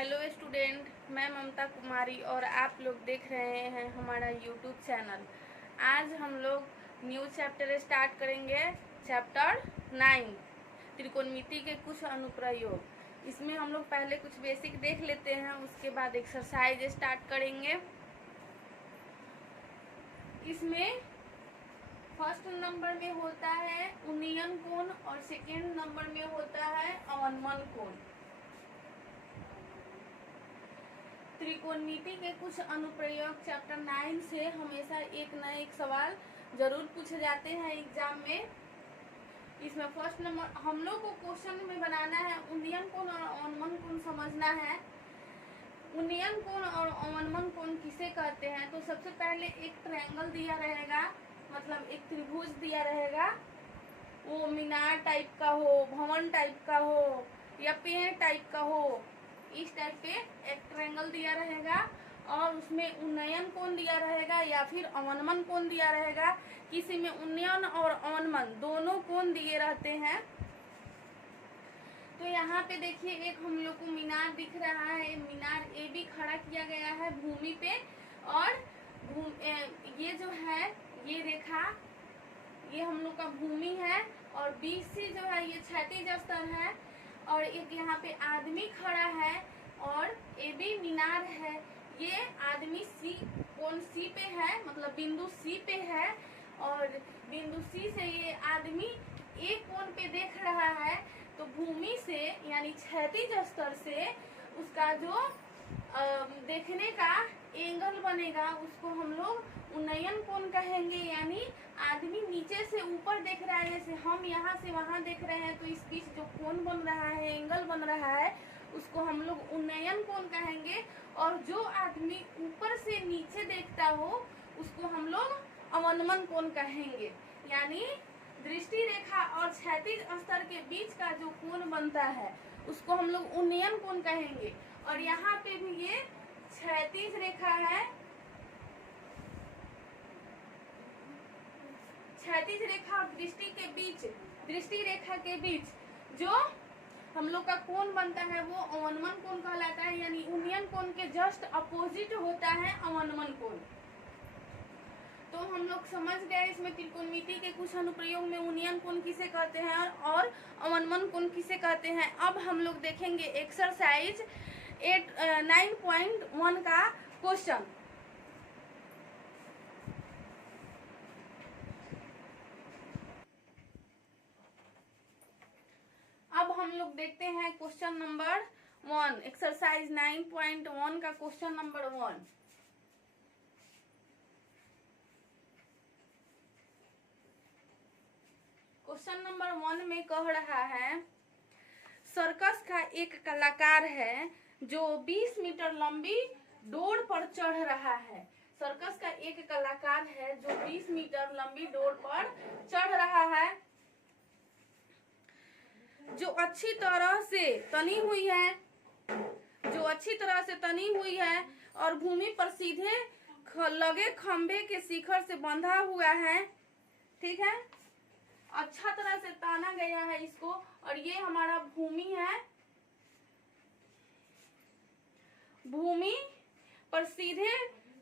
Hello student, मैं ममता कुमारी और आप लोग देख रहे हैं हमारा यूट्यूब चैनल। आज हम लोग न्यू चैप्टर स्टार्ट करेंगे, चैप्टर 9 त्रिकोणमिति के कुछ अनुप्रयोग। इसमें हम लोग पहले कुछ बेसिक देख लेते हैं, उसके बाद एक्सरसाइज स्टार्ट करेंगे। इसमें फर्स्ट नंबर में होता है उन्नयन कोण और सेकेंड नंबर में होता है अवनमन कोण। त्रिकोणमिति के कुछ अनुप्रयोग चैप्टर 9 से हमेशा एक न एक सवाल जरूर पूछे जाते हैं एग्जाम में। इसमें फर्स्ट नंबर हम लोग को क्वेश्चन में बनाना है उन्नयन कोण और अवनमन कोण समझना है। उन्नयन कोण और अवनमन कोण किसे कहते हैं? तो सबसे पहले एक ट्रायंगल दिया रहेगा, मतलब एक त्रिभुज दिया रहेगा, वो मीनार टाइप का हो, भवन टाइप का हो या पेड़ टाइप का हो, इस टाइप पे एक ट्रायंगल दिया रहेगा और उसमें उन्नयन कोण दिया रहेगा या फिर अवनमन कोण दिया रहेगा। किसी में उन्नयन और अवनमन दोनों कोण दिए रहते हैं। तो यहाँ पे देखिए एक हम लोग को मीनार दिख रहा है, मीनार ए भी खड़ा किया गया है भूमि पे, और ये जो है ये रेखा ये हम लोग का भूमि है और बीच से जो है ये क्षैतिज स्तर है और एक यहाँ पे आदमी खड़ा है और ए भी मीनार है। ये आदमी सी कोण सी पे है, मतलब बिंदु सी पे है और बिंदु सी से ये आदमी ए कोण पे देख रहा है। तो भूमि से यानी क्षैतिज स्तर से उसका जो देखने का एंगल बनेगा उसको हम लोग उन्नयन कोण कहेंगे। यानी आदमी नीचे से ऊपर देख रहा है, जैसे हम यहाँ से वहाँ देख रहे हैं, तो इस बीच जो कोण बन रहा है, एंगल बन रहा है, उसको हम लोग उन्नयन कोण कहेंगे। और जो आदमी ऊपर से नीचे देखता हो उसको हम लोग अवनमन कोण कहेंगे। यानी दृष्टि रेखा और क्षैतिज स्तर के बीच का जो कोण बनता है उसको हम लोग उन्नयन कोण कहेंगे। और यहाँ पे भी ये क्षैतिज रेखा है, क्षैतिज रेखा और दृष्टि रेखा के बीच जो हम लोग का कोण बनता है वो अवनमन कोण कहलाता है। यानी उन्नयन कोण के जस्ट अपोजिट होता है अवनमन कोण। तो हम लोग समझ गए इसमें त्रिकोणमिति के कुछ अनुप्रयोग में उन्नयन कोण किसे कहते हैं और अवनमन कोण किसे कहते हैं। अब हम लोग देखेंगे एक्सरसाइज 9.1 का क्वेश्चन। अब हम लोग देखते हैं क्वेश्चन नंबर 1, एक्सरसाइज 9.1 का क्वेश्चन नंबर 1। क्वेश्चन नंबर 1 में कह रहा है सर्कस का एक कलाकार है जो 20 मीटर लंबी डोर पर चढ़ रहा है। सर्कस का एक कलाकार है जो 20 मीटर लंबी डोर पर चढ़ रहा है, जो अच्छी तरह से तनी हुई है और भूमि पर सीधे लगे खंभे के शिखर से बंधा हुआ है। ठीक है, अच्छा तरह से ताना गया है इसको और ये हमारा भूमि है। भूमि पर सीधे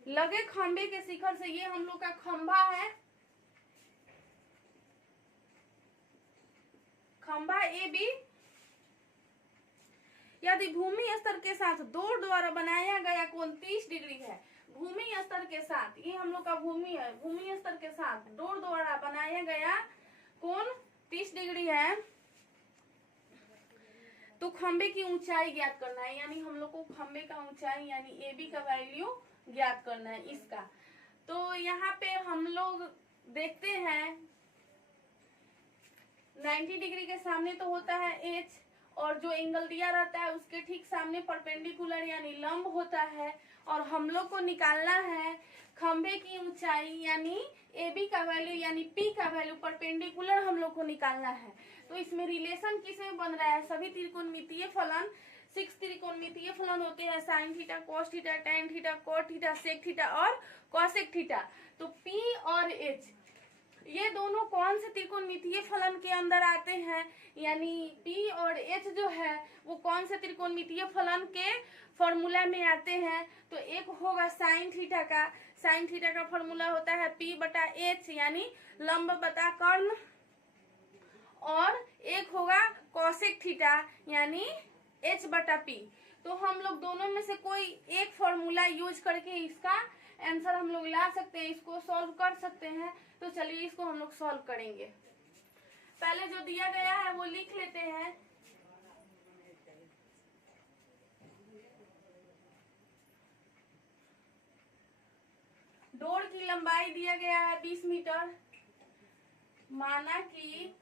लगे खंभे के शिखर से ये हम लोग का खंभा है, खंभा ए बी। यदि भूमि स्तर के साथ डोर द्वारा बनाया गया कोण 30 डिग्री है, भूमि स्तर के साथ ये हम लोग का भूमि है, भूमि स्तर के साथ डोर द्वारा बनाया गया कोण 30 डिग्री है, तो खंबे की ऊंचाई ज्ञात करना है। यानी हम लोग को खंबे का ऊंचाई यानी ए बी का वैल्यू ज्ञात करना है इसका। तो यहाँ पे हम लोग देखते हैं 90 डिग्री के सामने तो होता है एच और जो एंगल दिया रहता है उसके ठीक सामने परपेंडिकुलर यानी लंब होता है। और हम लोग को निकालना है खंबे की ऊंचाई यानी ए बी का वैल्यू यानी पी का वैल्यू, परपेंडिकुलर हम लोग को निकालना है। तो इसमें रिलेशन किसमें बन रहा है? सभी त्रिकोणमितीय फलन 6 त्रिकोणमितीय फलन होते हैं, sine theta, cos theta, tan theta, cot theta, sec theta और कॉसेक थीटा। तो पी और एच ये दोनों कौन से त्रिकोणमितीय फलन के अंदर आते हैं, यानी P और H जो है वो कौन से त्रिकोणमितीय फलन के फॉर्मूला में आते हैं। तो एक होगा साइन थीटा का फॉर्मूला होता है P बटा H यानी लंब बटा कर्ण, और एक होगा कोसेक थीटा यानी H बटा P। तो हम लोग दोनों में से कोई एक फॉर्मूला यूज करके इसका आंसर हम लोग ला सकते हैं, इसको सॉल्व कर सकते हैं। तो चलिए इसको हम लोग सॉल्व करेंगे। पहले जो दिया गया है वो लिख लेते हैं। डोर की लंबाई दिया गया है 20 मीटर। माना कि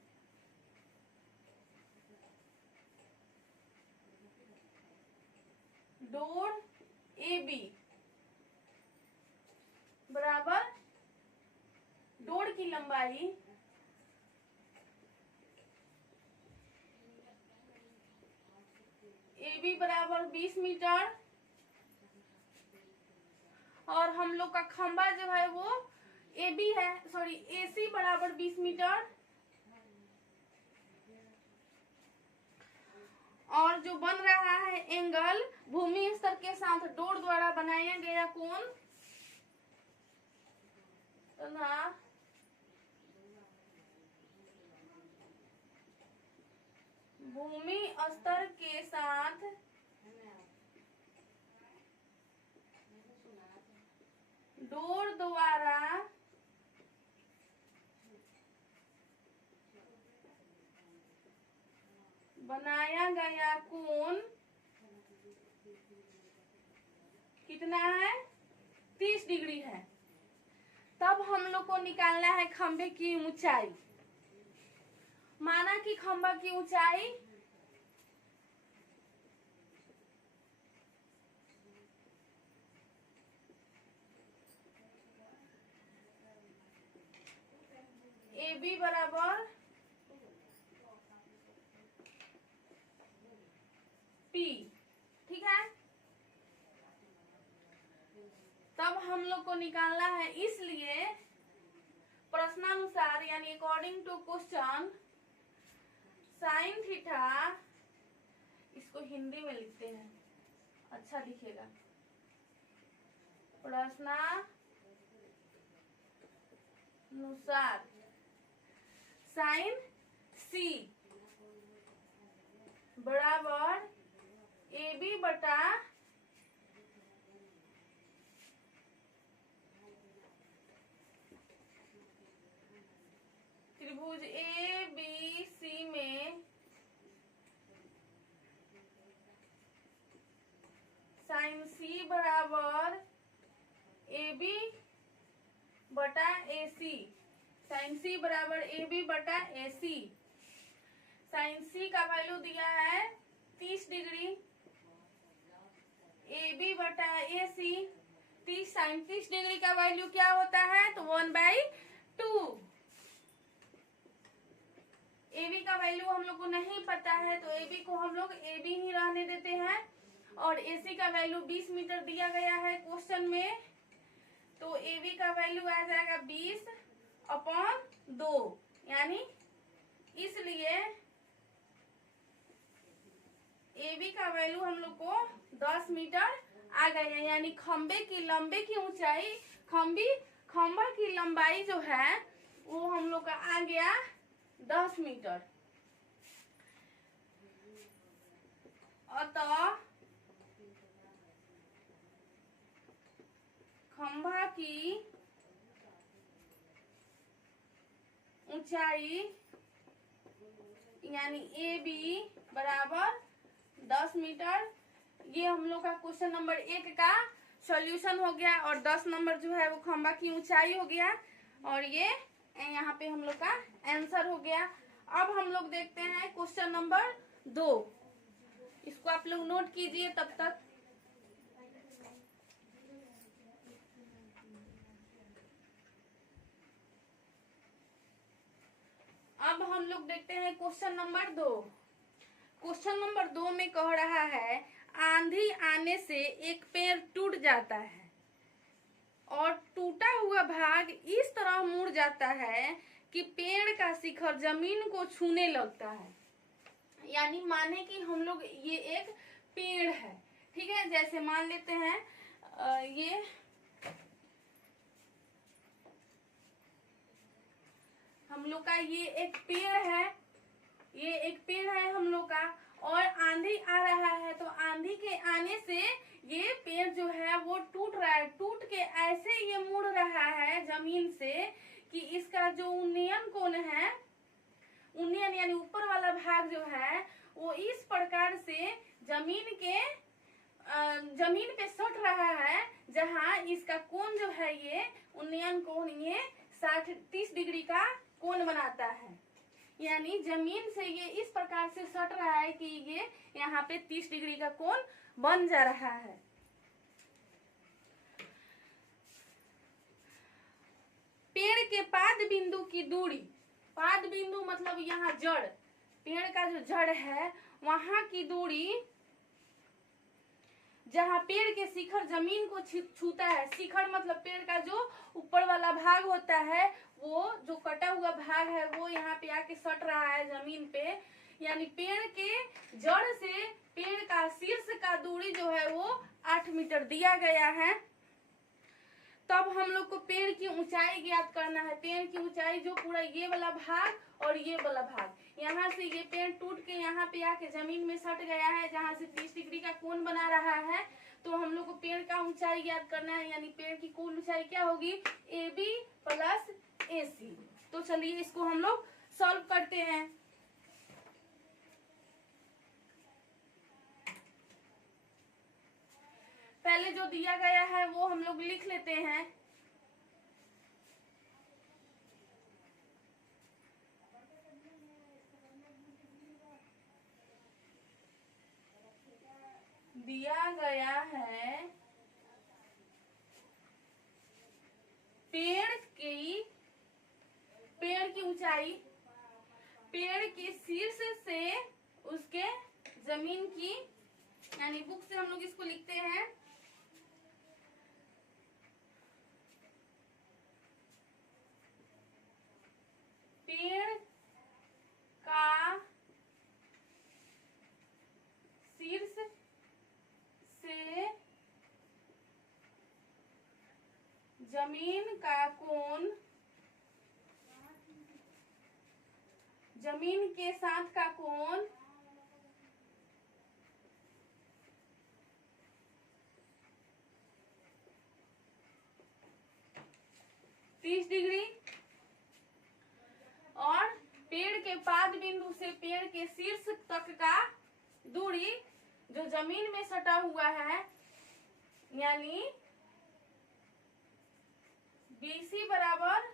डोर AB बराबर डोर की लंबाई AB बराबर 20 मीटर, और हम लोग का खंभा जो है वो AB है, सॉरी AC बराबर 20 मीटर, और जो बन रहा है एंगल भूमि स्तर के साथ डोर द्वारा बनाया गया कोण तथा भूमि स्तर के साथ डोर द्वारा बनाया गया कोण कितना है, 30 डिग्री है। तब हम लोग को निकालना है खंभे की ऊंचाई। माना कि खंभा की ऊंचाई AB बराबर P, ठीक है। तब हम लोग को निकालना है, इसलिए प्रश्नानुसार यानी according to question sine theta, इसको हिंदी में लिखते हैं अच्छा दिखेगा, प्रश्नानुसार साइन C बराबर AB बटा त्रिभुज ABC में साइन C बराबर AB बटा AC, साइन C बराबर AB बटा AC। साइन C का वैल्यू दिया है 30 डिग्री, AB बटा AC 30 साइन 30 डिग्री का वैल्यू क्या होता है, तो 1/2। AB का वैल्यू हम लोग को नहीं पता है, तो AB को हम लोग AB ही रहने देते हैं, और AC का वैल्यू 20 मीटर दिया गया है क्वेश्चन में, तो AB का वैल्यू आ जाएगा 20/2, यानी इसलिए AB का वैल्यू हम लोग को 10 मीटर आ गया है। यानी खंबे की लंबे की ऊंचाई, खंबा की लंबाई जो है वो हम लोग का आ गया 10 मीटर। अतः खंभा की ऊंचाई यानी AB बराबर 10 मीटर। ये हम लोग का क्वेश्चन नंबर 1 का सॉल्यूशन हो गया, और 10 नंबर जो है वो खंभा की ऊंचाई हो गया, और ये यहाँ पे हम लोग का आंसर हो गया। अब हम लोग देखते हैं क्वेश्चन नंबर 2, इसको आप लोग नोट कीजिए तब तक। अब हम लोग देखते हैं क्वेश्चन नंबर 2। क्वेश्चन नंबर 2 में कह रहा है आंधी आने से एक पेड़ टूट जाता है और टूटा हुआ भाग इस तरह मुड़ जाता है कि पेड़ का शिखर जमीन को छूने लगता है, यानी माने कि हम लोग ये एक पेड़ है, ठीक है। जैसे मान लेते हैं ये हम लोग का ये एक पेड़ है, ये एक पेड़ है हम लोग का, और आंधी आ रहा है तो आंधी के आने से ये पेड़ जो है वो टूट रहा है, टूट के ऐसे ये मुड़ रहा है जमीन से कि इसका जो उन्नयन कोण है, उन्नयन यानी ऊपर वाला भाग जो है वो इस प्रकार से जमीन पे सट रहा है, जहां इसका कोण जो है ये उन्नयन कोण ये 30 डिग्री का कोण बनाता है। यानी जमीन से ये इस प्रकार से सट रहा है कि ये यहाँ पे 30 डिग्री का कोण बन जा रहा है। पेड़ के पाद बिंदु की दूरी, पाद बिंदु मतलब यहाँ जड़, पेड़ का जो जड़ है वहां की दूरी, जहाँ पेड़ के शिखर जमीन को छूता है, शिखर मतलब पेड़ का जो ऊपर वाला भाग होता है, वो जो कटा हुआ भाग है वो यहाँ पे आके सट रहा है जमीन पे, यानी पेड़ के जड़ से पेड़ का शीर्ष का दूरी जो है वो 8 मीटर दिया गया है। तब हम लोग को पेड़ की ऊंचाई ज्ञात करना है। पेड़ की ऊंचाई जो पूरा ये वाला भाग और ये वाला भाग, यहाँ से ये पेड़ टूट के यहाँ पे आके जमीन में सट गया है, जहाँ से 30 डिग्री का कोण बना रहा है, तो हम लोग को पेड़ का ऊंचाई ज्ञात करना है, यानी पेड़ की कुल ऊंचाई क्या होगी, AB प्लस AC। तो चलिए इसको हम लोग सॉल्व करते हैं। पहले जो दिया गया है वो हम लोग लिख लेते हैं। दिया गया है पेड़ की ऊंचाई, पेड़ के शीर्ष से उसके जमीन की, यानी बुक से हम लोग इसको लिखते हैं पेड़ का शीर्ष से जमीन का कोण, जमीन के साथ का कोण 30 डिग्री, और पेड़ के पाद बिंदु से पेड़ के शीर्ष तक का दूरी जो जमीन में सटा हुआ है, यानी BC बराबर,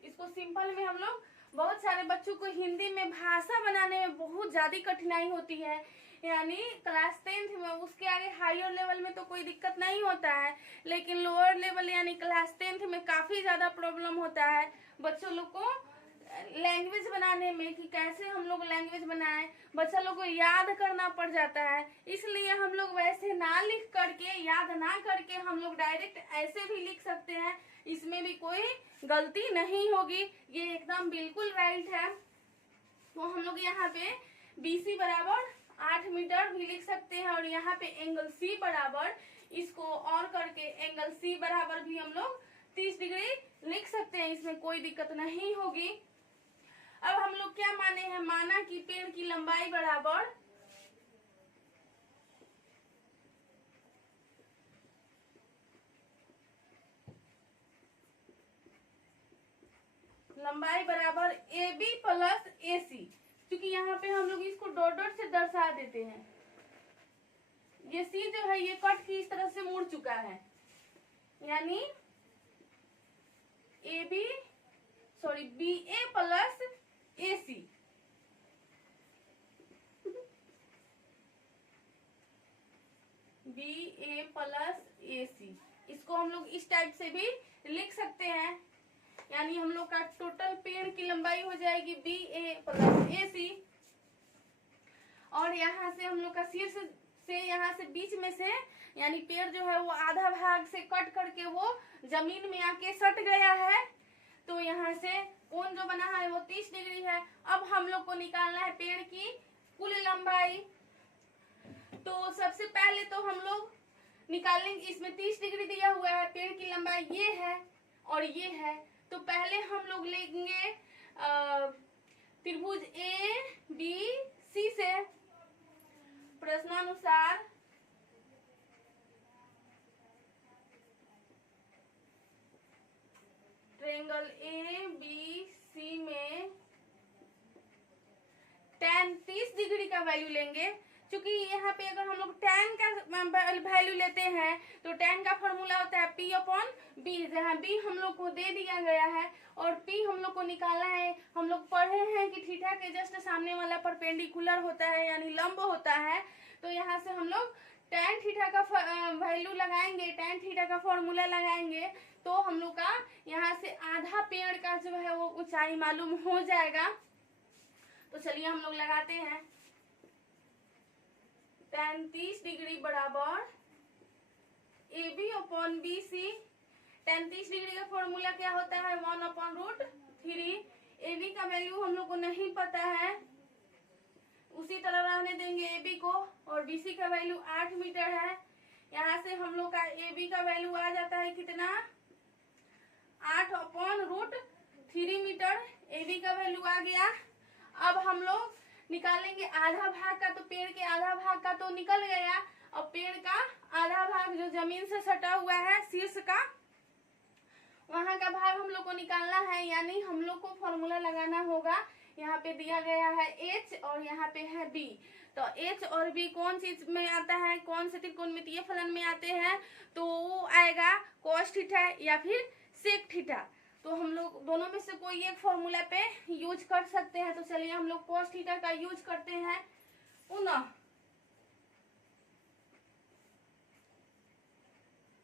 इसको सिंपल में हम लोग, बहुत सारे बच्चों को हिंदी में भाषा बनाने में बहुत ज्यादा कठिनाई होती है, यानी क्लास 10th में, उसके आगे हायर लेवल में तो कोई दिक्कत नहीं होता है, लेकिन लोअर लेवल यानी क्लास 10th में काफी ज्यादा प्रॉब्लम होता है बच्चों लोग को लैंग्वेज बनाने में, कि कैसे हम लोग लैंग्वेज बनाएं, बच्चा लोग को याद करना पड़ जाता है। इसलिए हम लोग वैसे ना लिख करके, याद ना करके हम लोग डायरेक्ट ऐसे भी लिख सकते हैं, इसमें भी कोई गलती नहीं होगी, ये एकदम बिल्कुल राइट है। तो हम लोग यहाँ पे BC बराबर 8 मीटर भी लिख सकते हैं, और यहाँ पे एंगल C बराबर, इसको और करके एंगल C बराबर भी हम लोग 30 डिग्री लिख सकते हैं, इसमें कोई दिक्कत नहीं होगी। अब हम लोग क्या माने हैं, माना कि पेड़ की लंबाई बराबर AB प्लस AC, क्योंकि यहाँ पे हम लोग इसको डॉट डॉट से दर्शा देते हैं, ये C जो है ये कट की इस तरह से मुड़ चुका है, यानी BA plus AC, BA plus AC, इसको हम लोग इस टाइप से भी लिख सकते हैं, यानी हम लोग का टोटल पेड़ की लंबाई हो जाएगी BA प्लस AC, और यहाँ से हम लोग का शीर्ष से, यहाँ से बीच में से, यानी पेड़ जो है वो आधा भाग से कट करके वो जमीन में आके सट गया है, तो यहाँ से कोण जो बना है वो 30 डिग्री है। अब हम लोग को निकालना है पेड़ की कुल लंबाई। तो सबसे पहले तो हम लोग निकालेंगे, इसमें 30 डिग्री दिया हुआ है, पेड़ की लंबाई ये है और ये है। तो पहले हम लोग लेंगे त्रिभुज ABC से प्रश्नानुसार ट्रायंगल ABC में tan 30 डिग्री का वैल्यू लेंगे। क्योंकि यहाँ पे अगर हम लोग tan का वैल्यू लेते हैं तो tan का फॉर्मूला होता है P/B, जहाँ B हम लोग को दे दिया गया है और P हम लोग को निकालना है। हम लोग पढ़े हैं कि थीटा के जस्ट सामने वाला परपेंडिकुलर होता है यानी लंब होता है। तो यहाँ से हम लोग tan थीटा का वैल्यू लगाएंगे, tan थीटा का फॉर्मूला लगाएंगे तो हम लोग का यहाँ से आधा पेड़ का जो है वो ऊंचाई मालूम हो जाएगा। तो चलिए हम लोग लगाते हैं। tan 30 डिग्री बराबर AB/BC। tan 30 डिग्री का फॉर्मूला क्या होता है 1/√3। AB का वैल्यू हम लोग को नहीं पता है, उसी तरह रहने देंगे AB को। और BC का वैल्यू 8 मीटर है। यहाँ से हम लोग का AB का वैल्यू आ जाता है कितना 8/√3 मीटर। AB का वैल्यू आ गया। अब हम लोग निकालेंगे आधा भाग का, तो पेड़ के आधा भाग का तो निकल गया। और पेड़ का आधा भाग जो जमीन से सटा हुआ है शीर्ष का, वहां का भाग हम लोग को निकालना है। यानी हम लोग को फॉर्मूला लगाना होगा। यहाँ पे दिया गया है H और यहाँ पे है B। तो H और B कौन चीज में आता है, कौन से त्रिकोणमितीय फलन में आते हैं? तो वो आएगा cos थीटा या फिर sec थीटा। तो हम लोग दोनों में से कोई एक फॉर्मूला पे यूज कर सकते हैं। तो चलिए हम लोग cos थीटा का यूज करते हैं।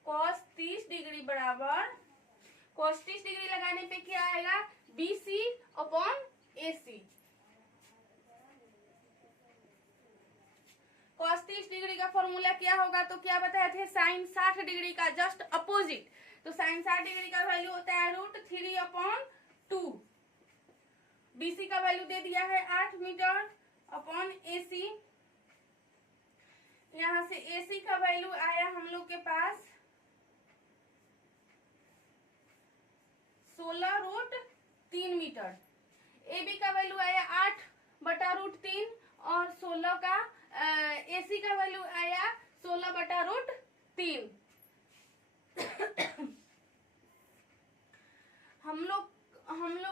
cos 30 डिग्री बराबर cos 30 डिग्री लगाने पे क्या आएगा BC/AC। cos 30 डिग्री का फॉर्मूला क्या होगा, तो क्या बताए थे sin 60 डिग्री का जस्ट अपोजिट। तो sin 60 डिग्री का वैल्यू होता है √3/2। BC का वैल्यू दे दिया है 8 मीटर/AC। यहाँ से AC का वैल्यू आया हम लोग के पास 16√3 मीटर। AB का वैल्यू आया 8/√3 और 16 का AC का वैल्यू आया 16/√3। हम लोग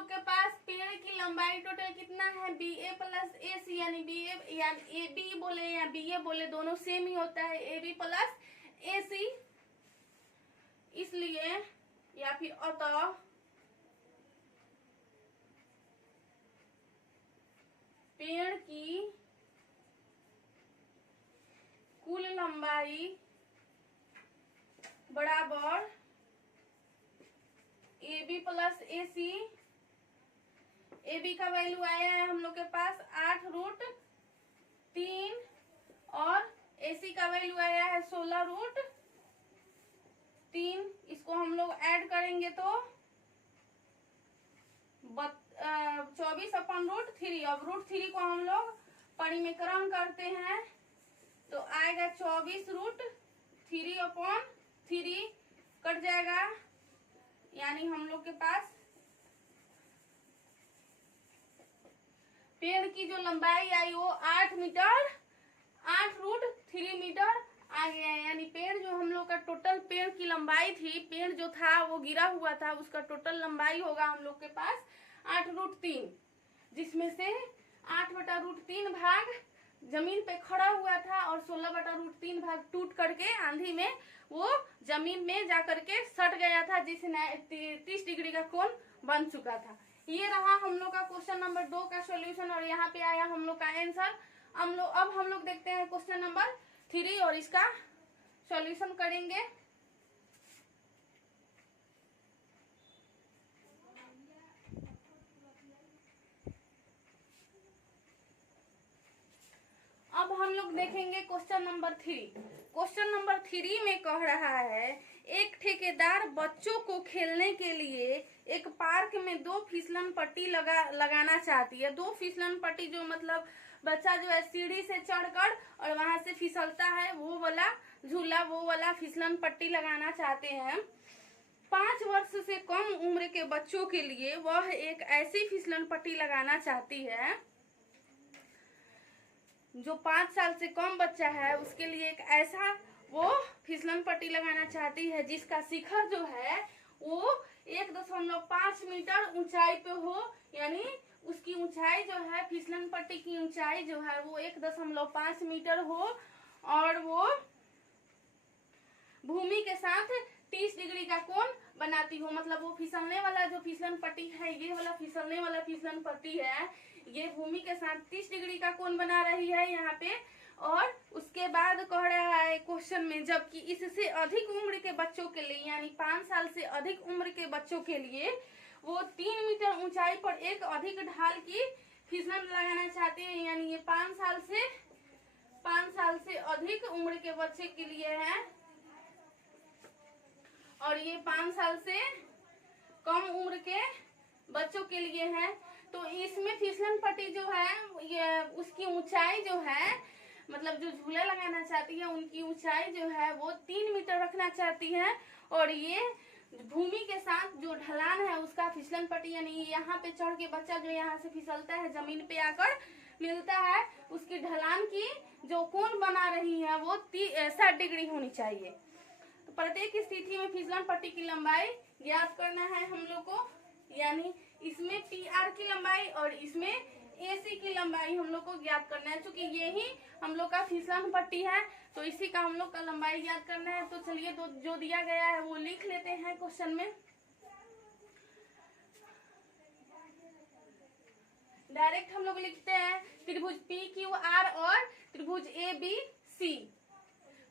के पास पेड़ की लंबाई टोटल कितना है BA+AC, यानी BA या AB बोले या BA बोले दोनों सेम ही होता है, AB+AC। इसलिए या फिर अतः पेड़ की कुल लंबाई बराबर AB+AC। AB का वैल्यू आया है हम लोग के पास 8√3 और AC का वैल्यू आया है 16√3। इसको हम लोग ऐड करेंगे तो 24/√3। अब √3 को हम लोग परिमेकरण करते हैं तो आएगा 24√3/3 कट जाएगा। यानी हम लोग के पास पेड़ की जो लंबाई आई वो 8 मीटर 8√3 मीटर आ गया है। यानी पेड़ जो हम लोग का टोटल पेड़ की लंबाई थी, पेड़ जो था वो गिरा हुआ था, उसका टोटल लंबाई होगा हम लोग के पास 8√3, जिसमें से 8/√3 भाग जमीन पे खड़ा हुआ था और 16/√3 भाग टूट करके आंधी में वो जमीन में जा करके सट गया था, जिससे 30 डिग्री का कोण बन चुका था। ये रहा हम लोग का क्वेश्चन नंबर 2 का सॉल्यूशन और यहाँ पे आया हम लोग का आंसर। अब हम लोग देखते हैं क्वेश्चन नंबर 3 और इसका सॉल्यूशन करेंगे। अब हम लोग देखेंगे क्वेश्चन नंबर 3। क्वेश्चन नंबर 3 में कह रहा है एक ठेकेदार बच्चों को खेलने के लिए एक पार्क में 2 फिसलन पट्टी लगाना चाहती है। 2 फिसलन पट्टी जो मतलब बच्चा जो है सीढ़ी से चढ़कर और वहां से फिसलता है, वो वाला झूला, वो वाला फिसलन पट्टी लगाना चाहते हैं। 5 वर्ष से कम उम्र के बच्चों के लिए वह एक ऐसी फिसलन पट्टी लगाना चाहती है। जो 5 साल से कम बच्चा है उसके लिए एक ऐसा वो फिसलन पट्टी लगाना चाहती है जिसका शिखर जो है वो 1.5 मीटर ऊंचाई पे हो, यानी उसकी ऊंचाई जो है फिसलन पट्टी की ऊंचाई जो है वो 1.5 मीटर हो और वो भूमि के साथ 30 डिग्री का कोण बनाती हो। मतलब वो फिसलने वाला जो फिसलन पट्टी है, ये वाला फिसलने वाला फिसलन पट्टी है, ये भूमि के साथ 30 डिग्री का कोण बना रही है यहाँ पे। और उसके बाद कह रहा है क्वेश्चन में, जबकि इससे अधिक उम्र के बच्चों के लिए यानी 5 साल से अधिक उम्र के बच्चों के लिए वो 3 मीटर ऊंचाई पर एक अधिक ढाल की फिसलन लगाना चाहते हैं। यानी ये 5 साल से अधिक उम्र के बच्चे के लिए है और ये 5 साल से कम उम्र के बच्चों के लिए है। तो इसमें फिसलन पट्टी जो है ये उसकी ऊंचाई जो है, मतलब जो झूला लगाना चाहती है उनकी ऊंचाई जो है वो 3 मीटर रखना चाहती है। और ये भूमि के साथ जो ढलान है उसका फिसलन पट्टी, यानी यहाँ पे चढ़ के बच्चा जो यहाँ से फिसलता है जमीन पे आकर मिलता है, उसकी ढलान की जो कोण बना रही है वो 60 डिग्री होनी चाहिए। तो प्रत्येक स्थिति में फिसलन पट्टी की लंबाई ज्ञात करना है हम लोग को, यानी इसमें PR की लंबाई और इसमें AC की लंबाई हम लोग को ज्ञात करना है। चूंकि ये ही हम लोग का फिसलन पट्टी है तो इसी का हम लोग का लंबाई ज्ञात करना है। तो चलिए जो दिया गया है वो लिख लेते हैं क्वेश्चन में। डायरेक्ट हम लोग लिखते हैं त्रिभुज PQR और त्रिभुज ABC।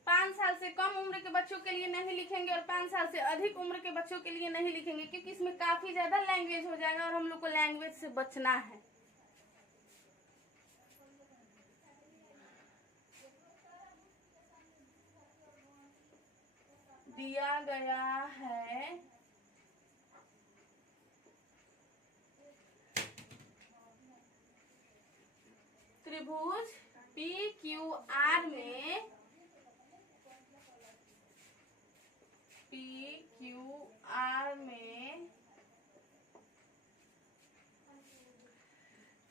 5 साल से कम उम्र के बच्चों के लिए नहीं लिखेंगे और 5 साल से अधिक उम्र के बच्चों के लिए नहीं लिखेंगे, क्योंकि इसमें काफी ज्यादा लैंग्वेज हो जाएगा और हम लोग को लैंग्वेज से बचना है। दिया गया है त्रिभुज PQR में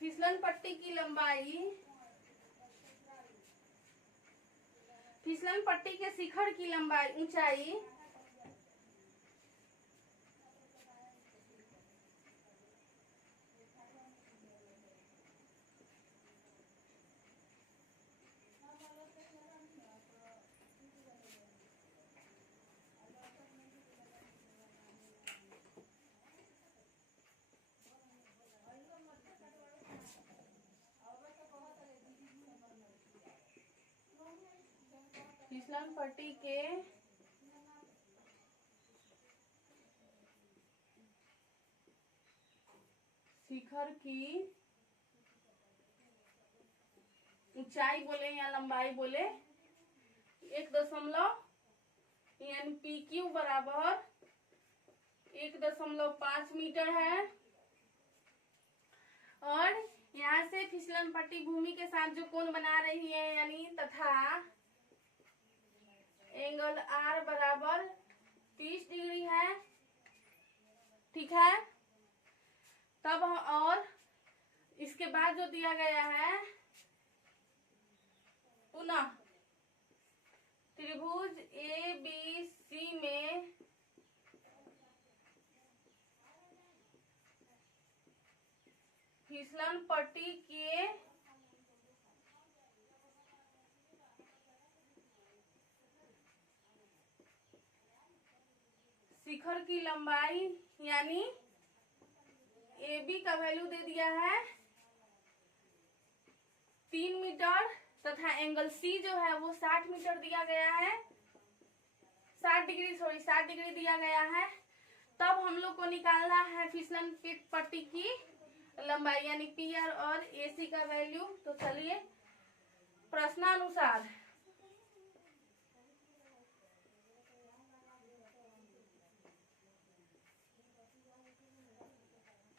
फिसलन पट्टी की लंबाई, फिसलन पट्टी के शिखर की लंबाई ऊंचाई फिसलन पट्टी के शिखर की ऊंचाई बोले या लंबाई बोले 1 यानी PQ बराबर 1.5 मीटर है। और यहाँ से फिसलन पट्टी भूमि के साथ जो कोण बना रही है यानी तथा एंगल R बराबर 30 डिग्री है, ठीक है। तब और इसके बाद जो दिया गया है पुनः त्रिभुज ABC में फिसलन पट्टी के शिखर की लंबाई यानी AB का वैल्यू दे दिया है 3 मीटर तथा एंगल C जो है वो 60 मीटर दिया गया है, 60 डिग्री दिया गया है। तब हम लोग को निकालना है फिसलन पट्टी की लंबाई यानी PR और AC का वैल्यू। तो चलिए प्रश्नानुसार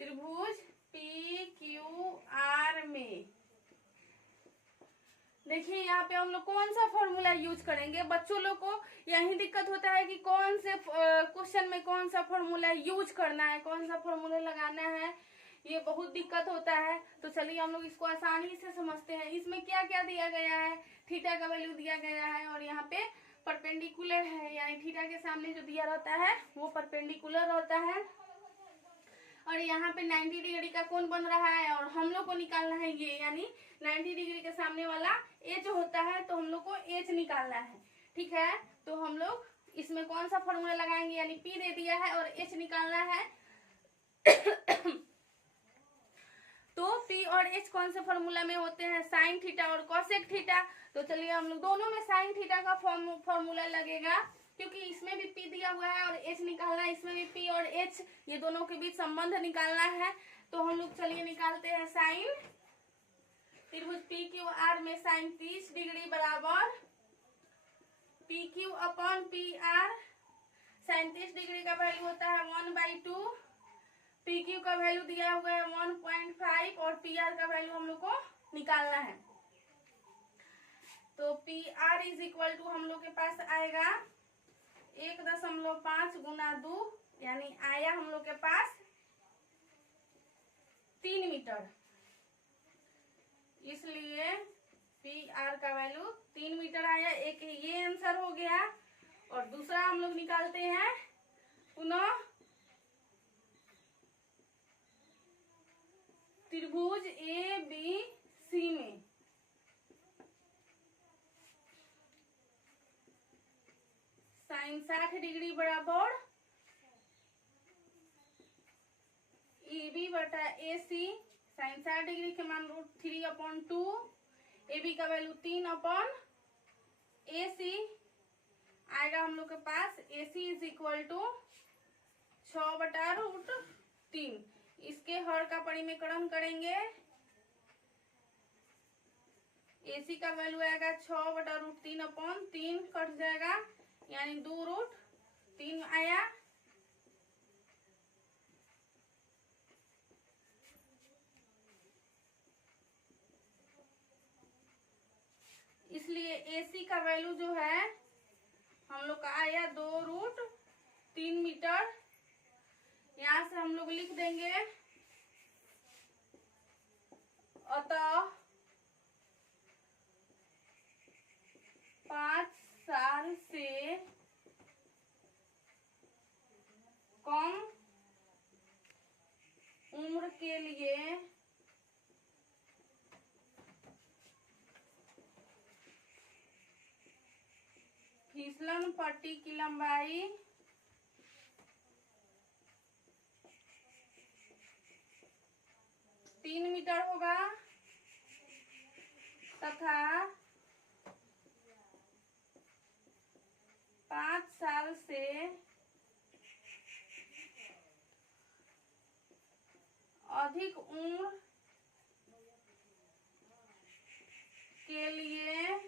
त्रिभुज पी क्यू आर में। देखिए यहाँ पे हम लोग कौन सा फॉर्मूला यूज करेंगे। बच्चों लोग को यही दिक्कत होता है कि कौन से क्वेश्चन में कौन सा फॉर्मूला यूज करना है, कौन सा फॉर्मूला लगाना है, ये बहुत दिक्कत होता है। तो चलिए हम लोग इसको आसानी से समझते हैं। इसमें क्या क्या दिया गया है, थीटा का वैल्यू दिया गया है और यहाँ पे परपेंडिकुलर है, यानी थीटा के सामने जो दिया रहता है वो परपेंडिकुलर होता है। और यहाँ पे 90 डिग्री का कोण बन रहा है और हम लोग को निकालना है ये, यानी 90 डिग्री के सामने वाला एच होता है, तो हम लोग को एच निकालना है। ठीक है, तो हम लोग इसमें कौन सा फॉर्मूला लगाएंगे, यानी पी दे दिया है और एच निकालना है। तो पी और एच कौन से फॉर्मूला में होते हैं, साइन थीटा और कॉसेक थीटा। तो चलिए हम लोग दोनों में साइन थीटा का फॉर्मूला लगेगा, क्योंकि इसमें भी पी दिया हुआ है और एच निकालना है, इसमें भी पी और एच ये दोनों के बीच संबंध निकालना है। तो हम लोग चलिए निकालते हैं। साइन त्रिभुज पी क्यू आर में साइन 30 डिग्री बराबर p q upon p r. Sine 30 degree का वैल्यू होता है 1/2, पी क्यू का वैल्यू दिया हुआ है 1.5 और पी आर का वैल्यू हम लोग को निकालना है। तो p r is equal to हम लोग के पास आएगा 1.5 गुना 2, यानी आया हम लोग के पास 3 मीटर। इसलिए पी आर का वैल्यू 3 मीटर आया। एक ये आंसर हो गया और दूसरा हम लोग निकालते हैं पुनः त्रिभुज ए बी सी में। साइन 60 डिग्री बराबर ए बी बटा ए सी। साइन 60 डिग्री के मान √3/2, ए बी का वैल्यू 3/, ए सी आएगा हम लोग के पास। ए सी इज इक्वल टू 6/√3। इसके हर का परिमेकरण करेंगे, ए सी का वैल्यू आएगा 6/√3/3 कट जाएगा, यानी 2√3 आया। इसलिए AC का वैल्यू जो है हम लोग का आया 2√3 मीटर। यहाँ से हम लोग लिख देंगे अतः 5 साल से कम उम्र के लिए फिसलन पट्टी की लंबाई 3 मीटर होगा तथा 5 साल से अधिक उम्र के लिए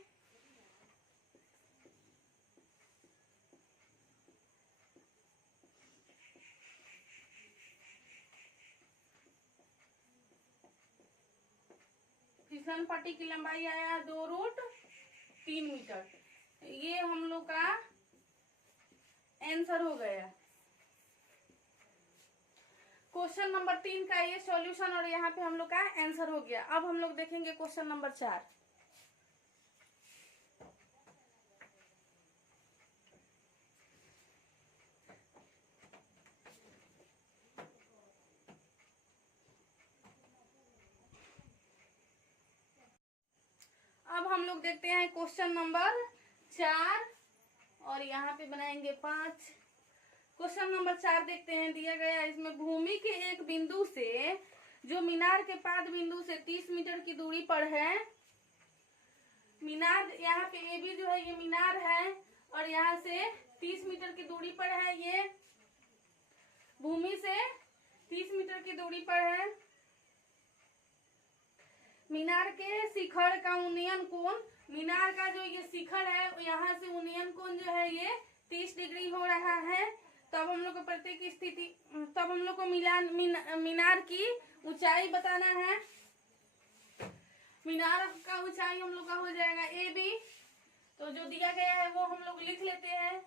फिसलन पट्टी की लंबाई आया 2√3 मीटर। ये हम लोग का आंसर हो गया। क्वेश्चन नंबर 3 का ये सॉल्यूशन और यहाँ पे हम लोग का आंसर हो गया। अब हम लोग देखेंगे क्वेश्चन नंबर 4। अब हम लोग देखते हैं क्वेश्चन नंबर 4 और यहाँ पे बनाएंगे 5। क्वेश्चन नंबर 4 देखते हैं। दिया गया है इसमें भूमि के एक बिंदु से जो मीनार के पाद बिंदु से 30 मीटर की दूरी पर है। मीनार यहाँ पे ए बी जो है ये मीनार है और यहाँ से 30 मीटर की दूरी पर है। ये भूमि से 30 मीटर की दूरी पर है। मीनार के शिखर का उन्नयन कोण, मीनार का जो ये शिखर है यहाँ से उन्नयन कोण जो है ये 30 डिग्री हो रहा है। तब हम लोग को प्रत्येक स्थिति, तब हम लोग को मीनार की ऊंचाई बताना है। मीनार का ऊंचाई हम लोग का हो जाएगा AB। तो जो दिया गया है वो हम लोग लिख लेते हैं।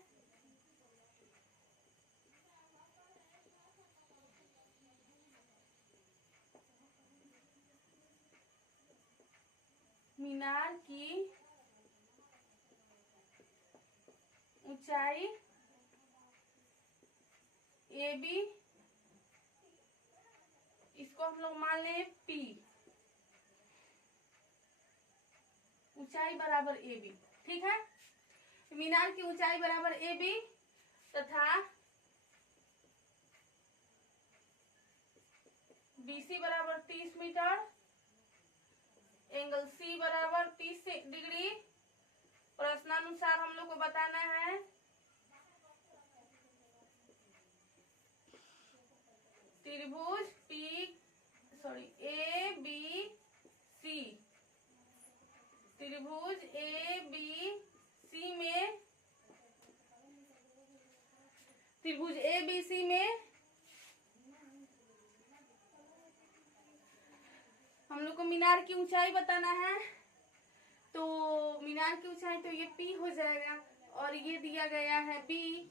मीनार की ऊंचाई AB, इसको हम लोग मान ले P, ऊंचाई बराबर AB। ठीक है, मीनार की ऊंचाई बराबर AB तथा BC बराबर 30 मीटर, एंगल C बराबर 30 डिग्री। प्रश्नानुसार हम लोग को बताना है त्रिभुज ABC, त्रिभुज ABC में, त्रिभुज ABC में हम लोग को मीनार की ऊंचाई बताना है। तो मीनार की ऊंचाई तो ये P हो जाएगा और ये दिया गया है B।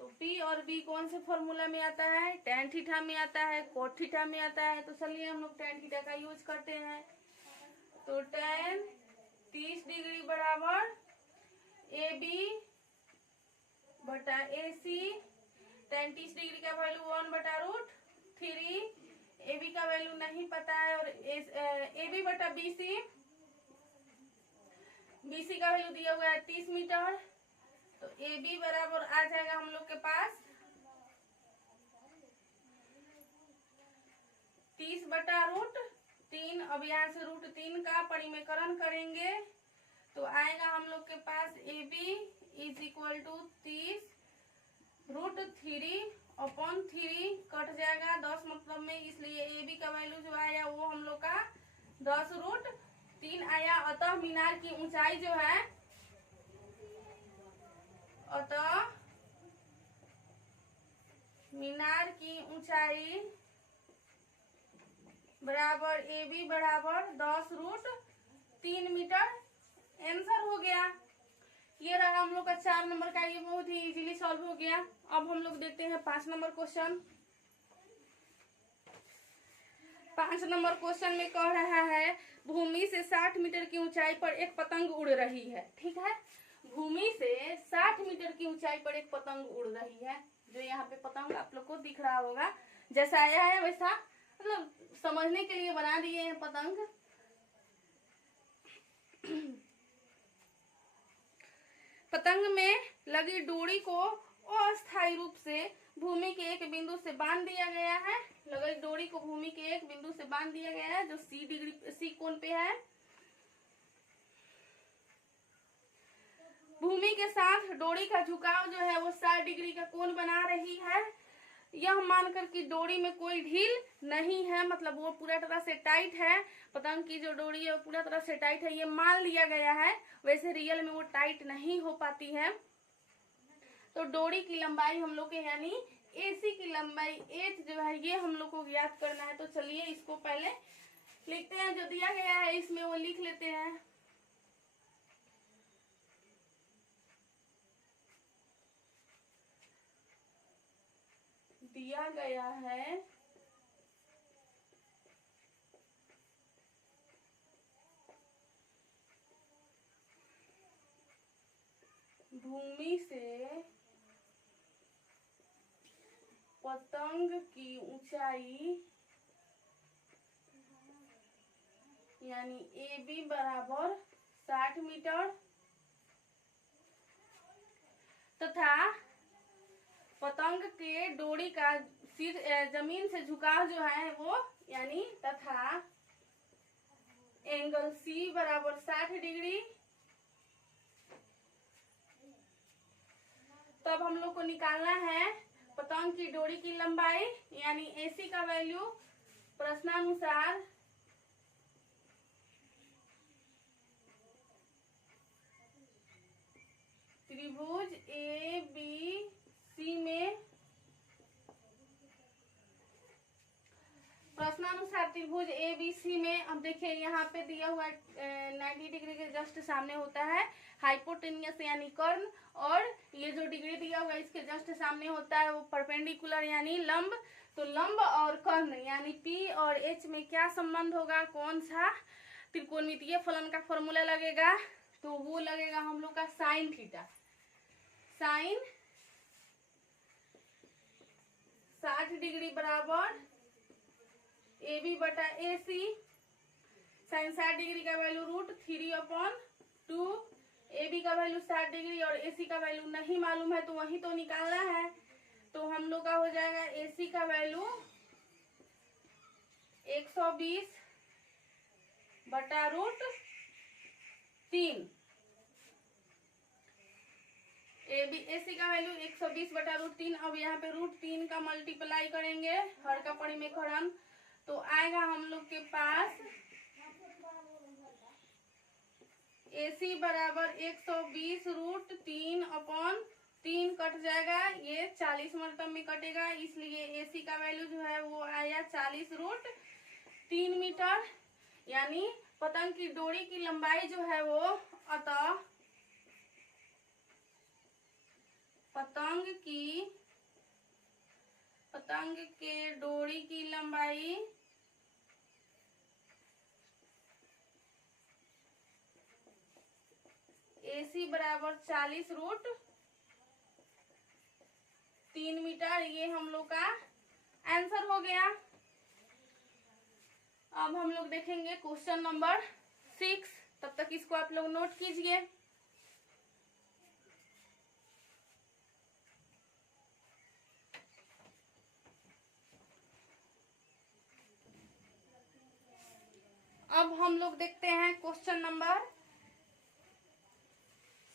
तो P और B कौन से फॉर्मूला में आता है? tan थीटा में आता है, cot थीटा में आता है। तो चलिए हम लोग tan थीटा का यूज करते हैं। तो tan 30 डिग्री बराबर AB बटा AC। tan 30 डिग्री का वैल्यू 1/√3, AB का वैल्यू नहीं पता है, और AB बटा BC का वैल्यू दिया हुआ है 30 मीटर। तो AB बराबर आ जाएगा हम लोग के पास 30/√3। अब यहाँ से √3 का परिमेयकरण करेंगे तो आएगा हम लोग के पास AB = 30√3/3 कट जाएगा 10 मतलब में, इसलिए AB का वैल्यू जो आया वो हम लोग का 10√3 आया। अतः मीनार की ऊंचाई जो है, अतः मीनार की ऊंचाई बराबर AB बराबर 10√3 मीटर। आंसर हो गया। ये रहा हम लोग का 4 नंबर का, ये बहुत ही इजीली सॉल्व हो गया। अब हम लोग देखते हैं 5 नंबर क्वेश्चन। 5 नंबर क्वेश्चन में कह रहा है भूमि से 60 मीटर की ऊंचाई पर एक पतंग उड़ रही है। ठीक है, भूमि से 60 मीटर की ऊंचाई पर एक पतंग उड़ रही है। जो यहाँ पे पतंग आप लोग को दिख रहा होगा, जैसा आया है वैसा, मतलब समझने के लिए बना दिए हैं पतंग। पतंग में लगी डोरी को अस्थायी रूप से भूमि के एक बिंदु से बांध दिया गया है। लगी डोरी को भूमि के एक बिंदु से बांध दिया गया है जो C कोण पे है। भूमि के साथ डोरी का झुकाव जो है वो 60 डिग्री का कोण बना रही है। यह मानकर कि डोरी में कोई ढील नहीं है, मतलब वो पूरा तरह से टाइट है। पतंग की जो डोरी है वो पूरा तरह से टाइट है, ये मान लिया गया है। वैसे रियल में वो टाइट नहीं हो पाती है। तो डोरी की लंबाई हम लोग के, यानी AC की लंबाई H जो है, ये हम लोग को ज्ञात करना है। तो चलिए इसको पहले लिखते हैं। जो दिया गया है इसमें वो लिख लेते हैं। दिया गया है भूमि से पतंग की ऊंचाई यानी AB बराबर 60 मीटर तथा पतंग के डोरी का सिर जमीन से झुकाव जो है वो, यानी तथा एंगल C बराबर 60 डिग्री। तब हम लोग को निकालना है पतंग की डोरी की लंबाई, यानी AC का वैल्यू प्रश्नानुसार त्रिभुज ABC में अनुसार त्रिभुज ABC में अब देखिए यहाँ पे दिया हुआ 90 डिग्री के जस्ट सामने होता है हाइपोटेनियस यानी कर्ण, और ये जो डिग्री दिया हुआ है इसके जस्ट सामने होता है वो परपेंडिकुलर यानी लंब। तो लंब और कर्ण यानी P और H में क्या संबंध होगा, कौन सा त्रिकोणमितीय फलन का फॉर्मूला लगेगा, तो वो लगेगा हम लोग का साइन थीटा। साइन 60 डिग्री बराबर AB बटा AC। साइन 60 डिग्री का वैल्यू √3/2, AB का वैल्यू 60 डिग्री और AC का वैल्यू नहीं मालूम है तो वही तो निकालना है। तो हम लोग का हो जाएगा AC का वैल्यू 120 बटा √3। AC का वैल्यू 120 बटा √3। अब यहाँ पे √3 का मल्टीप्लाई करेंगे हर का परिमेयकरण, तो आएगा हम लोग के पास AC बराबर 120 √3/3 कट जाएगा, ये 40 मतलब में कटेगा, इसलिए AC का वैल्यू जो है वो आया 40 √3 मीटर। यानी पतंग की डोरी की लंबाई जो है वो अतः पतंग के डोरी की लंबाई AC बराबर 40 √3 मीटर। ये हम लोग का आंसर हो गया। अब हम लोग देखेंगे क्वेश्चन नंबर 6, तब तक इसको आप लोग नोट कीजिए। अब हम लोग देखते हैं question number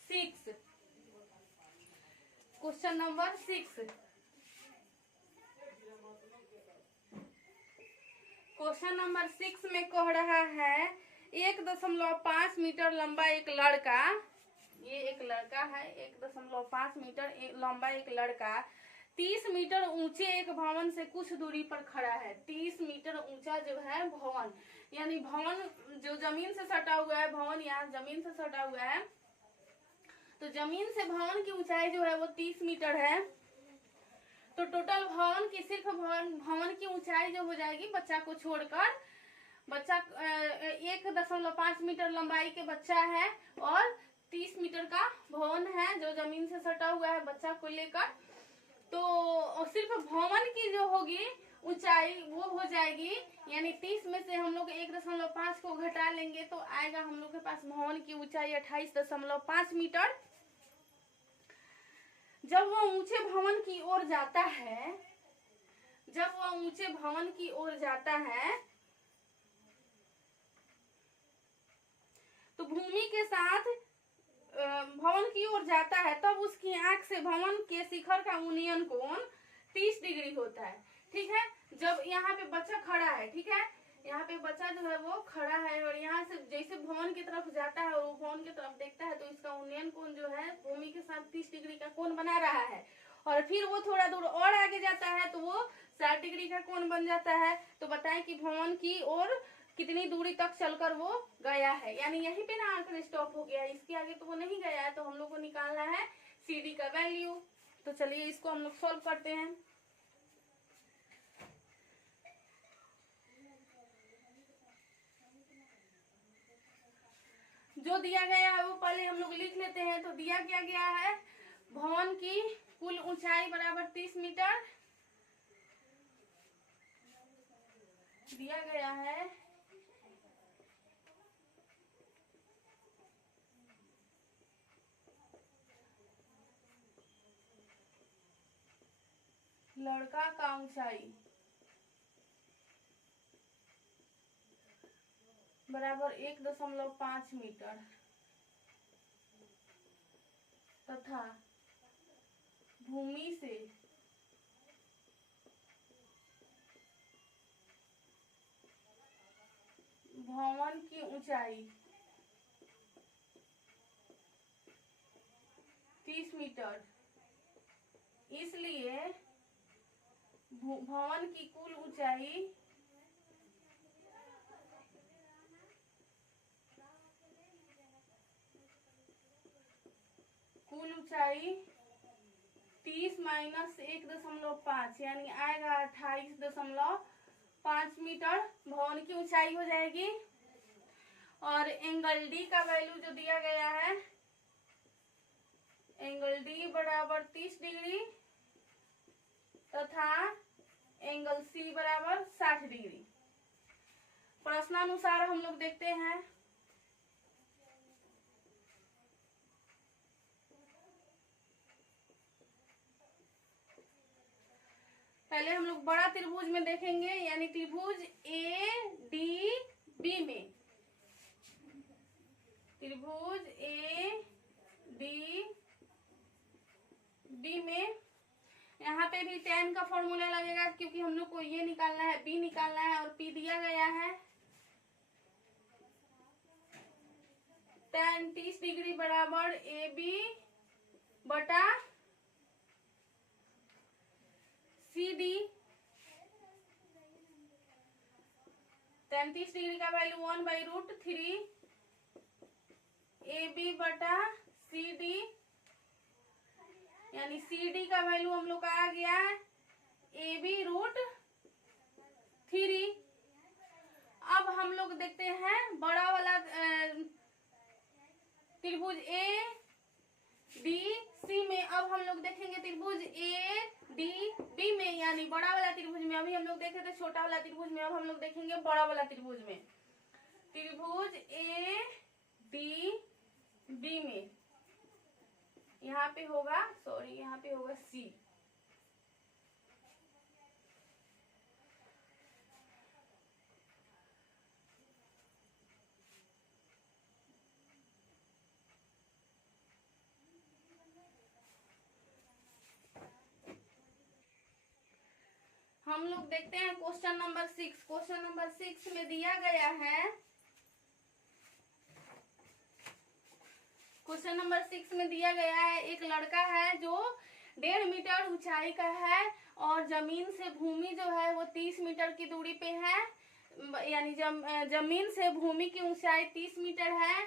6। Question number 6, question number 6 में कह रहा है 1.5 मीटर लंबा एक लड़का, ये एक लड़का है, 1.5 मीटर लंबा एक लड़का 30 मीटर ऊंचे एक भवन से कुछ दूरी पर खड़ा है। 30 मीटर ऊंचा जो है भवन, यानी भवन जो जमीन से सटा हुआ है, भवन यहाँ जमीन से सटा हुआ है, तो जमीन से भवन की ऊंचाई जो है वो 30 मीटर है। तो टोटल भवन की सिर्फ भवन की ऊंचाई जो हो जाएगी बच्चा को छोड़कर, बच्चा 1.5 मीटर लंबाई के बच्चा है और 30 मीटर का भवन है जो जमीन से सटा हुआ है बच्चा को लेकर, तो सिर्फ भवन की जो होगी ऊंचाई वो हो जाएगी, यानी 30 में से हम लोग 1.5 को घटा लेंगे तो आएगा हम लोग के पास भवन की ऊंचाई 28.5 मीटर। जब वो ऊंचे भवन की ओर जाता है, जब वो ऊंचे भवन की ओर जाता है तो भूमि के साथ भवन की ओर जाता है, तब उसकी आंख से भवन के शिखर का उन्नयन कोण 30 डिग्री होता है। ठीक है, जब यहाँ पे बच्चा खड़ा है, ठीक है, यहाँ पे बच्चा जो है वो खड़ा है और यहाँ से जैसे भवन की तरफ जाता है और वो भवन की तरफ देखता है तो इसका उन्नयन कोण जो है भूमि के साथ 30 डिग्री का कोण बना रहा है, और फिर वो थोड़ा दूर और आगे जाता है तो वो 60 डिग्री का कोण बन जाता है। तो बताएं कि भवन की ओर कितनी दूरी तक चलकर वो गया है, यानी यहीं पे ना आंसर स्टॉप हो गया है, इसके आगे तो वो नहीं गया है, तो हम लोग को निकालना है CD का वैल्यू। तो चलिए इसको हम लोग सॉल्व करते हैं। जो दिया गया है वो पहले हम लोग लिख लेते हैं। तो दिया क्या गया है, भवन की कुल ऊंचाई बराबर 30 मीटर दिया गया है, लड़का का ऊंचाई बराबर 1.5 मीटर तथा भूमि से भवन की ऊंचाई 30 मीटर, इसलिए भवन की कुल ऊंचाई कुल ऊंचाई 30 माइनस 1.5 यानी आएगा 28.5 मीटर भवन की ऊंचाई हो जाएगी। और एंगल डी का वैल्यू जो दिया गया है, एंगल डी बराबर 30 डिग्री तथा एंगल सी बराबर 60 डिग्री। प्रश्नानुसार हम लोग देखते हैं। पहले हम लोग बड़ा त्रिभुज में देखेंगे, यानी त्रिभुज ए डी बी में, त्रिभुज ए डी बी में यहाँ पे भी tan का फॉर्मूला लगेगा, क्योंकि हम लोग को ये निकालना है, b निकालना है और p दिया गया है। tan 30 डिग्री बराबर ए बी बटा सी डी। tan 30 डिग्री का वैल्यू 1/√3 ए बी बटा सी डी, यानी सी डी का वैल्यू हम लोग का आ गया ए बी √3। अब हम लोग देखते हैं बड़ा वाला त्रिभुज ए डी सी में। अब हम लोग देखेंगे त्रिभुज ए डी बी में, यानी बड़ा वाला त्रिभुज में। अभी हम लोग देखे थे छोटा वाला त्रिभुज में, अब हम लोग देखेंगे बड़ा वाला त्रिभुज में। त्रिभुज ए डी बी में यहाँ पे होगा, सॉरी यहाँ पे होगा सी। हम लोग देखते हैं क्वेश्चन नंबर 6। क्वेश्चन नंबर 6 में दिया गया है, क्वेश्चन नंबर 6 में दिया गया है एक लड़का है जो 1.5 मीटर ऊंचाई का है और जमीन से भूमि जो है वो 30 मीटर की दूरी पे है, यानी जमीन से भूमि की ऊंचाई 30 मीटर है।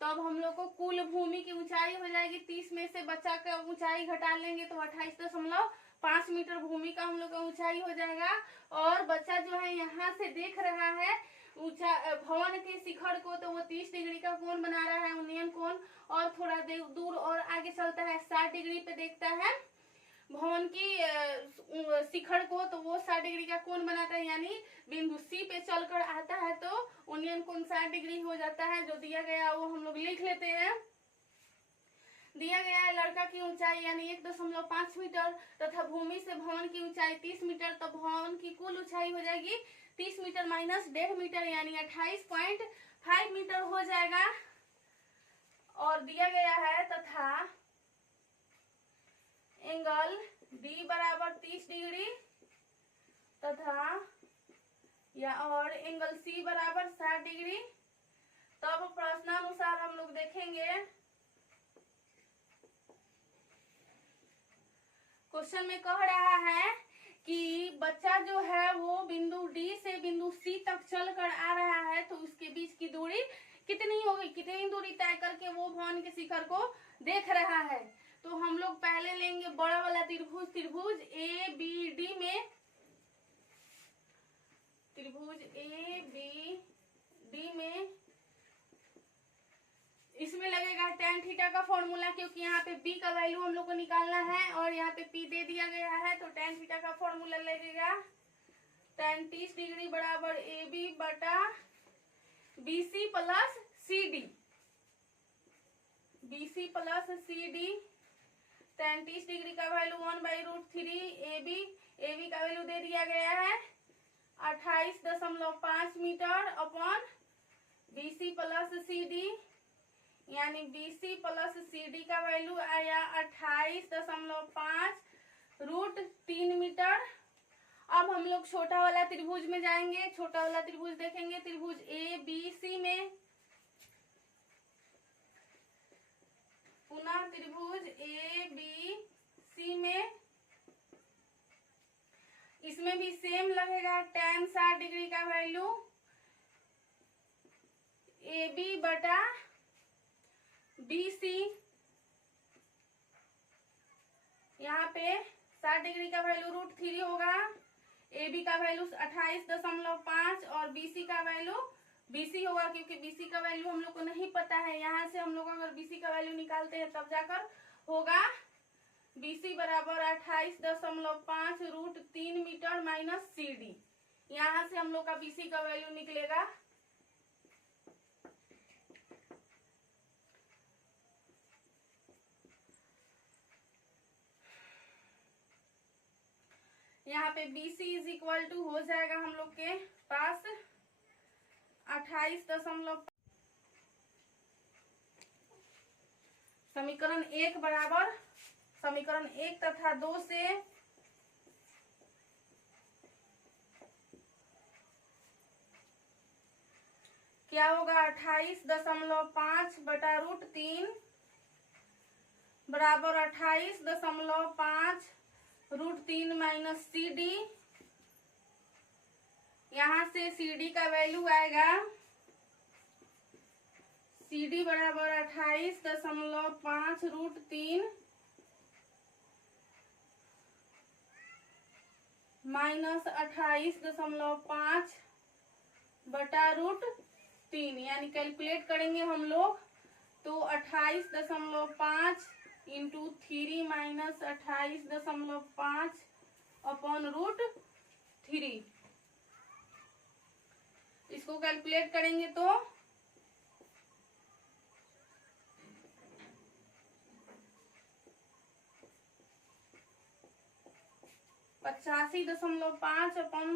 तो अब हम लोग को कुल भूमि की ऊंचाई हो जाएगी, 30 में से बच्चा का ऊंचाई घटा लेंगे तो 28.5 मीटर भूमि का हम लोग का ऊंचाई हो जाएगा। और बच्चा जो है यहाँ से देख रहा है ऊंचा भवन के शिखर को, तो वो 30 डिग्री का कोण बना रहा है, उन्नयन कोण। और थोड़ा दूर और आगे चलता है 60 डिग्री पे देखता है भवन की शिखर को, तो वो 60 डिग्री का कोण बनाता है, यानी बिंदु सी पे चलकर आता है तो उन्नयन कोण 60 डिग्री हो जाता है। जो दिया गया वो हम लोग लिख लेते हैं। दिया गया है लड़का की ऊंचाई यानी 1.5 मीटर तथा भूमि से भवन की ऊंचाई 30 मीटर, तो भवन की कुल ऊंचाई हो जाएगी 30 मीटर माइनस 1.5 मीटर यानी 28.5 मीटर हो जाएगा। और दिया गया है तथा एंगल डी बराबर 30 डिग्री तथा या और एंगल सी बराबर 60 डिग्री। तब प्रश्नानुसार हम लोग देखेंगे, क्वेश्चन में कह रहा है कि बच्चा जो है वो बिंदु डी से बिंदु सी तक चलकर आ रहा है, तो उसके बीच की दूरी कितनी होगी, कितनी दूरी तय करके वो भवन के शिखर को देख रहा है। तो हम लोग पहले लेंगे बड़ा वाला त्रिभुज, त्रिभुज ए बी डी में, त्रिभुज ए बी डी में इसमें लगेगा tan थीटा का फॉर्मूला, क्योंकि यहाँ पे b का वैल्यू हम लोग को निकालना है और यहाँ पे p दे दिया गया है, तो tan थीटा का फॉर्मूला लगेगा tan 30 डिग्री बराबर ए बी बटा b c plus c d, b c plus c d. tan 30 degree का वैल्यू 1/√3 ए बी का वैल्यू दे दिया गया है 28.5 metre upon b c plus c d, यानी BC प्लस CD का वैल्यू आया 28.5√3 मीटर। अब हम लोग छोटा वाला त्रिभुज में जाएंगे, छोटा वाला त्रिभुज देखेंगे, त्रिभुज ABC में, पुनः त्रिभुज ABC में, इसमें भी सेम लगेगा tan 60 डिग्री का वैल्यू AB बटा BC, यहाँ पे 60 डिग्री का वैल्यू √3 होगा, AB का वैल्यू 28.5 और BC का वैल्यू BC होगा, क्योंकि BC का वैल्यू हम लोग को नहीं पता है। यहाँ से हम लोग अगर BC का वैल्यू निकालते हैं तब जाकर होगा BC बराबर 28.5 √3 मीटर माइनस CD। यहाँ से हम लोग का BC का वैल्यू निकलेगा यहाँ पे BC इज इक्वल टू हो जाएगा हम लोग के पास 28. समीकरण 1 बराबर समीकरण 1 तथा 2 से क्या होगा 28.5 बटा √3 बराबर 28.5 √3 माइनस CD। यहाँ से CD का वैल्यू आएगा, CD बराबर 28.5 √3 माइनस 28.5 बटा √3, यानी कैलकुलेट करेंगे हम लोग तो 28.5 इंटू 3 माइनस 28.5 अपॉन √3। इसको कैलकुलेट करेंगे तो 85.5 अपॉन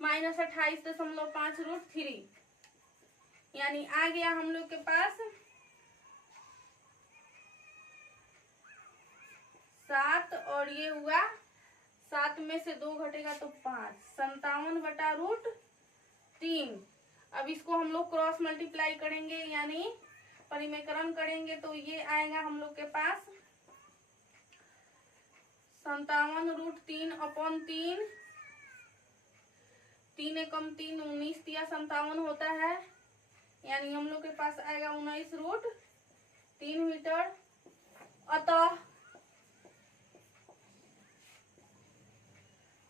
माइनस 28.5 √3, यानी आ गया हम लोग के पास 7 और ये हुआ 7 में से 2 घटेगा तो 5, 57 बटा √3। अब इसको हम लोग क्रॉस मल्टीप्लाई करेंगे यानी परिमेयकरण करेंगे तो ये आएगा हम लोग के पास 57 √3 अपॉन 3, 3 एकम 3 19 या 57 होता है, यानी हम लोग के पास आएगा 19 √3 मीटर।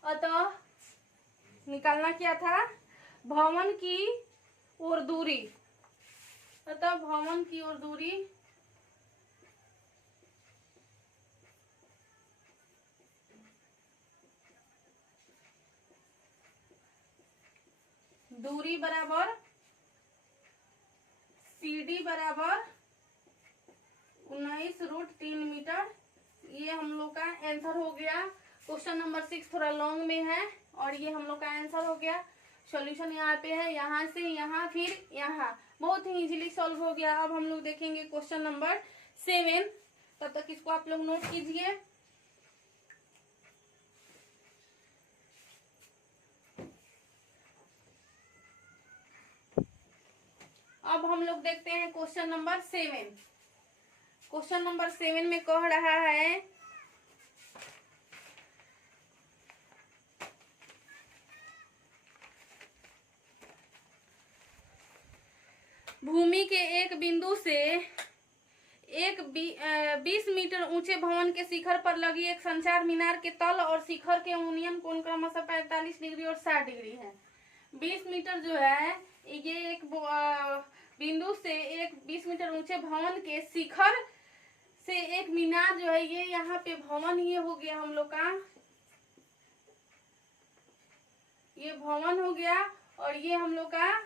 अतः निकालना क्या था, भवन की ओर दूरी। अतः भवन की ओर दूरी बराबर CD बराबर 19 √3 मीटर। ये हम लोग का आंसर हो गया। क्वेश्चन नंबर 6 थोड़ा लॉन्ग में है और ये हम लोग का आंसर हो गया। सॉल्यूशन यहाँ पे है, यहाँ से यहाँ फिर यहाँ, बहुत ही इजीली सॉल्व हो गया। अब हम लोग देखेंगे क्वेश्चन नंबर 7। तब तक इसको आप लोग नोट कीजिए। अब हम लोग देखते हैं क्वेश्चन नंबर 7। क्वेश्चन नंबर 7 में कह रहा है भूमि के एक बिंदु से एक 20 मीटर ऊंचे भवन के शिखर पर लगी एक संचार मीनार के तल और शिखर के उन्नयन कोण क्रमशः 45 डिग्री और 60 डिग्री है। 20 मीटर जो है ये एक बिंदु से एक 20 मीटर ऊंचे भवन के शिखर से एक मीनार जो है, ये यहाँ पे भवन ये हो गया हम लोग का, ये भवन हो गया और ये हम लोग का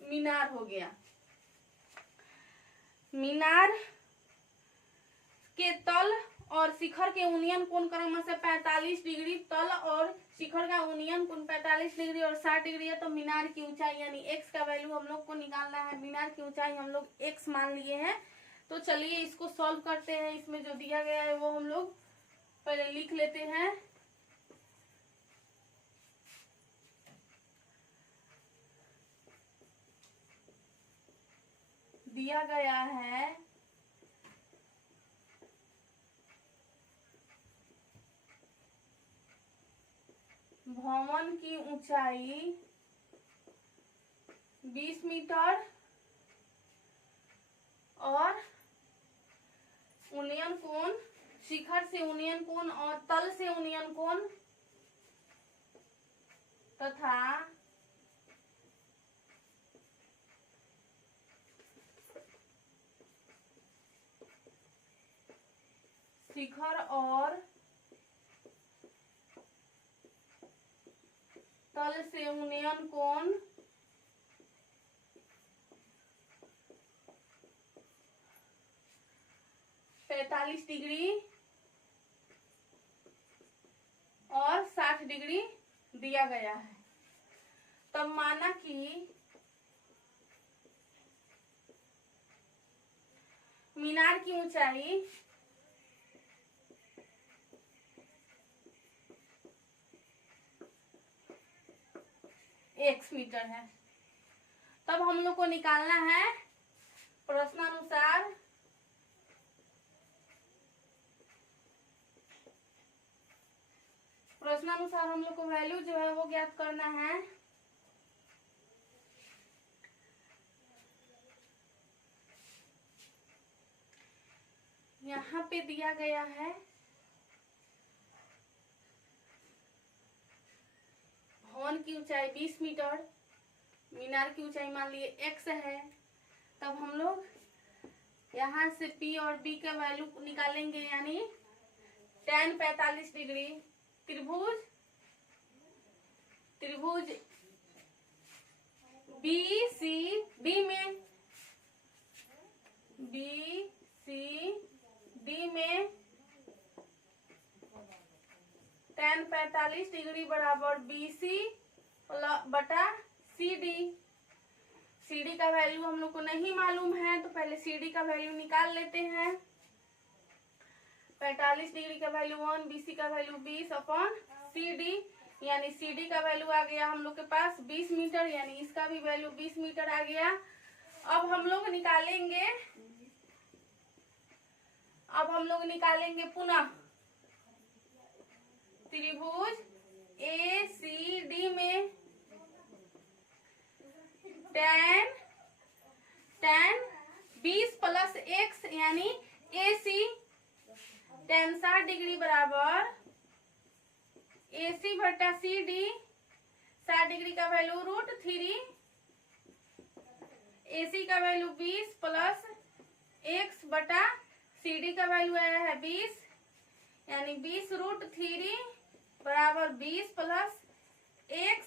मीनार हो गया। मीनार के तल और शिखर के उन्नयन कोण क्रमशः 45 डिग्री, तल और शिखर का उन्नयन कोण 45 डिग्री और 60 डिग्री है। तो मीनार की ऊंचाई यानी x का वैल्यू हम लोग को निकालना है। मीनार की ऊंचाई हम लोग x मान लिए हैं। तो चलिए इसको सॉल्व करते हैं। इसमें जो दिया गया है वो हम लोग पहले लिख लेते हैं। दिया गया है भवन की ऊंचाई 20 मीटर और उन्नयन कोण, शिखर से उन्नयन कोण और तल से उन्नयन कोण तथा शिखर और तल से उन्नयन कोण 45 डिग्री और 60 डिग्री दिया गया है। तब माना कि मीनार की ऊंचाई x मीटर है। तब हम लोग को निकालना है प्रश्नानुसार हम लोग को वैल्यू जो है वो ज्ञात करना है। यहाँ पे दिया गया है भवन की ऊंचाई 20 मीटर, मीनार की ऊंचाई मान लिए x है। तब हम लोग यहाँ से P और B का वैल्यू निकालेंगे, यानी tan 45 डिग्री त्रिभुज BCD में tan 45 डिग्री बराबर BC बटा CD। CD का वैल्यू हम लोग को नहीं मालूम है, तो पहले CD का वैल्यू निकाल लेते हैं। 45 डिग्री का वैल्यू 1, BC का वैल्यू 20 अपॉन CD, यानी CD का वैल्यू आ गया हम लोग के पास 20 मीटर, यानी इसका भी वैल्यू 20 मीटर आ गया। अब हम लोग निकालेंगे पुनः त्रिभुज ACD में tan 20 प्लस x यानी AC tan 60 डिग्री बराबर AC बटा CD। 60 डिग्री का वैल्यू √3, AC का वैल्यू 20 प्लस x बटा CD का वैल्यू आया है 20, यानी 20 √3 बराबर 20 प्लस x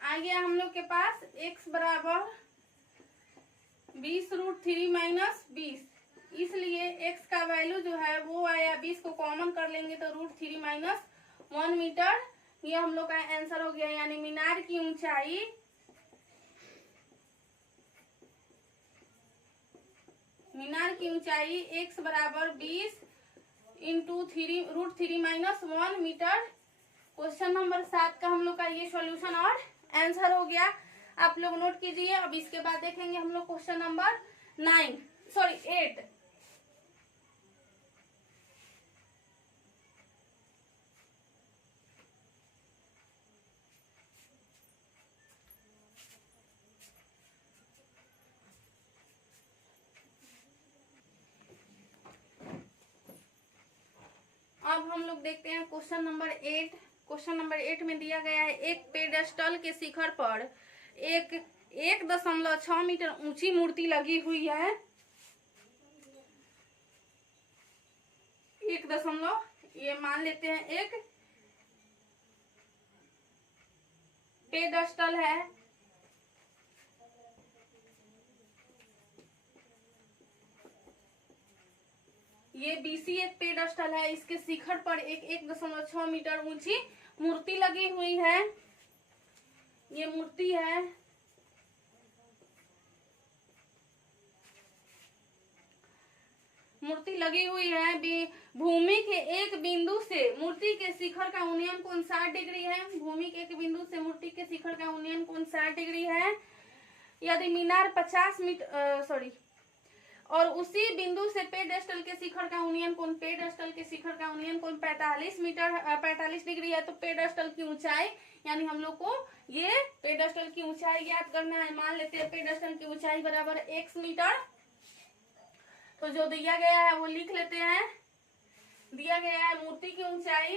आ गया हम लोग के पास। x बराबर 20 √3 माइनस 20, इसलिए x का वैल्यू जो है वो आया 20 को कॉमन कर लेंगे तो √3 माइनस 1 मीटर। ये हम लोग का आंसर हो गया, यानी मीनार की ऊंचाई x बराबर 20 into √3 minus 1 metre. Question number 7 का हम लोग का ये सॉल्यूशन और आंसर हो गया। आप लोग नोट कीजिए। अब इसके बाद देखेंगे हम लोग क्वेश्चन नंबर 8। अब हम लोग देखते हैं क्वेश्चन नंबर 8। क्वेश्चन नंबर 8 में दिया गया है एक पेडेस्टल के शिखर पर 1.6 मीटर ऊंची मूर्ति लगी हुई है। 1 ये मान लेते हैं एक पेडेस्टल है। ये BC एक पेडेस्टल है, इसके शिखर पर 1.6 मीटर ऊंची मूर्ति लगी हुई है। ये मूर्ति है। मूर्ति लगी हुई है। भूमि के एक बिंदु से मूर्ति के शिखर का उन्नयन कोण 60 डिग्री है। भूमि के एक बिंदु से मूर्ति के शिखर का उन्नयन कोण 60 डिग्री है। यदि मीनार 50 मीटर और उसी बिंदु से पेडेस्टल के शिखर का उन्नयन कोण 45 डिग्री है, तो पेडेस्टल की ऊंचाई, यानी हम लोग को ये पेडेस्टल की ऊंचाई याद करना है। मान लेते हैं पेडेस्टल की ऊंचाई बराबर x मीटर। तो जो दिया गया है वो लिख लेते हैं। दिया गया है मूर्ति की ऊंचाई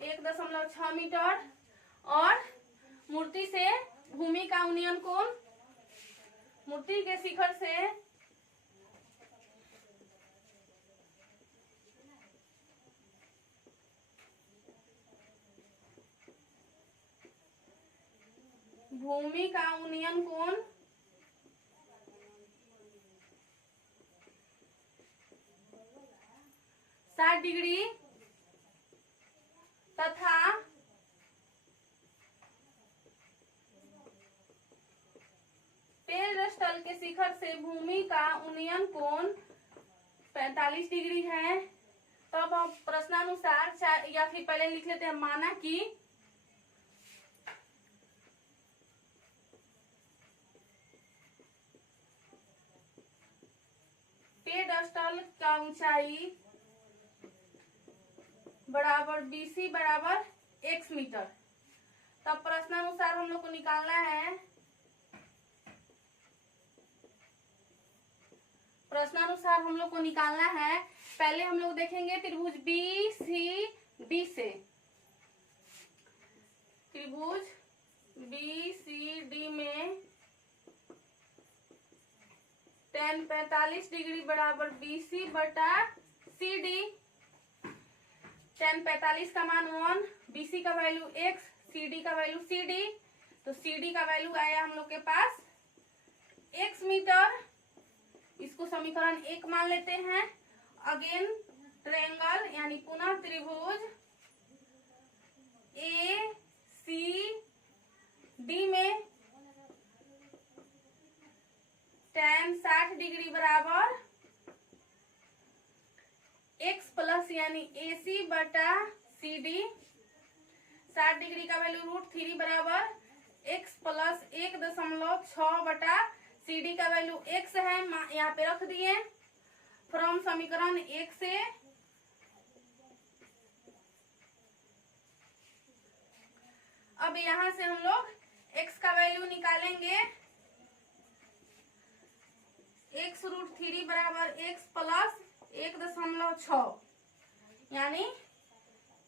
1.6 मीटर और मूर्ति से भूमि का उन्नयन कोण, मूर्ति के शिखर से भूमि का उन्नयन कोण 60 डिग्री तथा पेड़स्थल के शिखर से भूमि का उन्नयन कोण 45 डिग्री है। तब हम प्रश्नानुसार या फिर पहले लिख लेते हैं माना कि पेड़स्थल का ऊंचाई बराबर BC बराबर x मीटर। तब प्रश्नानुसार हम लोग को निकालना है, प्रश्नानुसार हम लोग को निकालना है। पहले हम लोग देखेंगे त्रिभुज BCD से, त्रिभुज BCD में tan 45 डिग्री बराबर BC बटा CD। tan 45 का मान 1, BC का वैल्यू x, CD का वैल्यू CD। तो CD का वैल्यू आया हम लोग के पास x मीटर। इसको समीकरण 1 मान लेते हैं। अगेन ट्रायंगल यानी पुनः त्रिभुज ACD में tan 60 डिग्री बराबर x प्लस यानी AC बटा CD। 60 डिग्री का वैल्यू √3 बराबर x प्लस 1.6 बटा CD का वैल्यू x है, यहाँ पे रख दिए। फ्रॉम समीकरण 1 से अब यहाँ से हम लोग x का वैल्यू निकालेंगे। x √3 बराबर x प्लस 1.6 यानी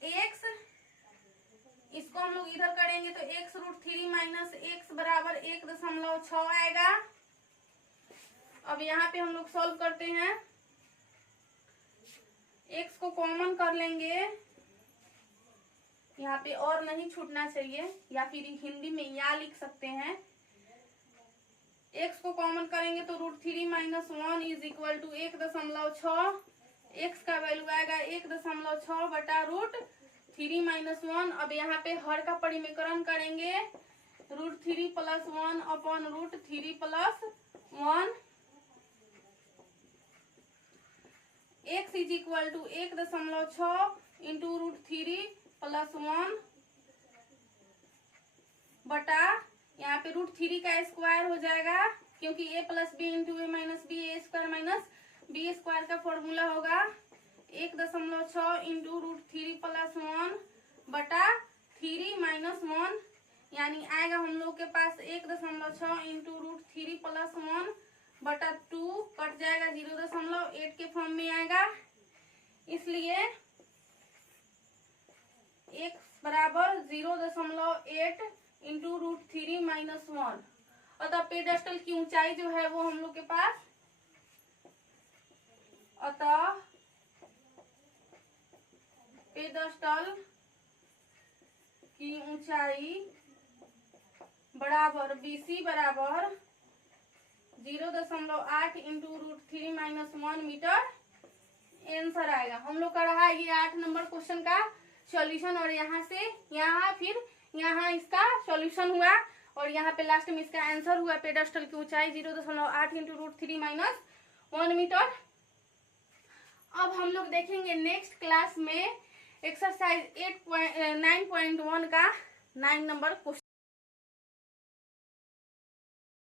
x, इसको हम लोग इधर करेंगे तो x √3 माइनस x बराबर 1.6 आएगा। अब यहाँ पे हम लोग सॉल्व करते हैं। x को कॉमन कर लेंगे, यहाँ पे और नहीं छूटना चाहिए, या फिर हिंदी में या लिख सकते हैं। x को कॉमन करेंगे तो √3 minus 1 is equal to 1.6। x का वैल्यू आएगा 1.6 बटा √3 माइनस 1। अब यहाँ पे हर का परिमीकरण करेंगे, √3 plus 1 upon √3 plus 1। x is equal to 1.6 into √3 plus 1 बटा, यहाँ पे √3 का स्क्वायर हो जाएगा, क्योंकि a plus b into a minus b, a square minus b square का फॉर्मूला होगा 1.6 इंटू √3 प्लस 1 बटा 3 माइनस 1, यानी आएगा हम लोग के पास 1.6 इंटू √3 प्लस 1 बटा 2, कट जाएगा 0.8 के फॉर्म में आएगा। इसलिए x बराबर 0.8 इंटू √3 माइनस 1। अतः पेडेस्टल की ऊंचाई जो है वो हम लोग के पास, अतः पेडेस्टल की ऊंचाई बराबर BC बराबर 0.8 इंटू √3 माइनस 1 मीटर आंसर आएगा। हम लोग का रहा ये 8 नंबर क्वेश्चन का सॉल्यूशन, और यहाँ से यहाँ फिर यहाँ इसका सॉल्यूशन हुआ और यहाँ पे लास्ट में इसका आंसर हुआ। पेडेस्टल की ऊंचाई 0.8 इंटू √3 माइनस 1 मीटर। अब हम लोग देखेंगे नेक्स्ट क्लास में एक्सरसाइज 9.1 का 9 नंबर क्वेश्चन।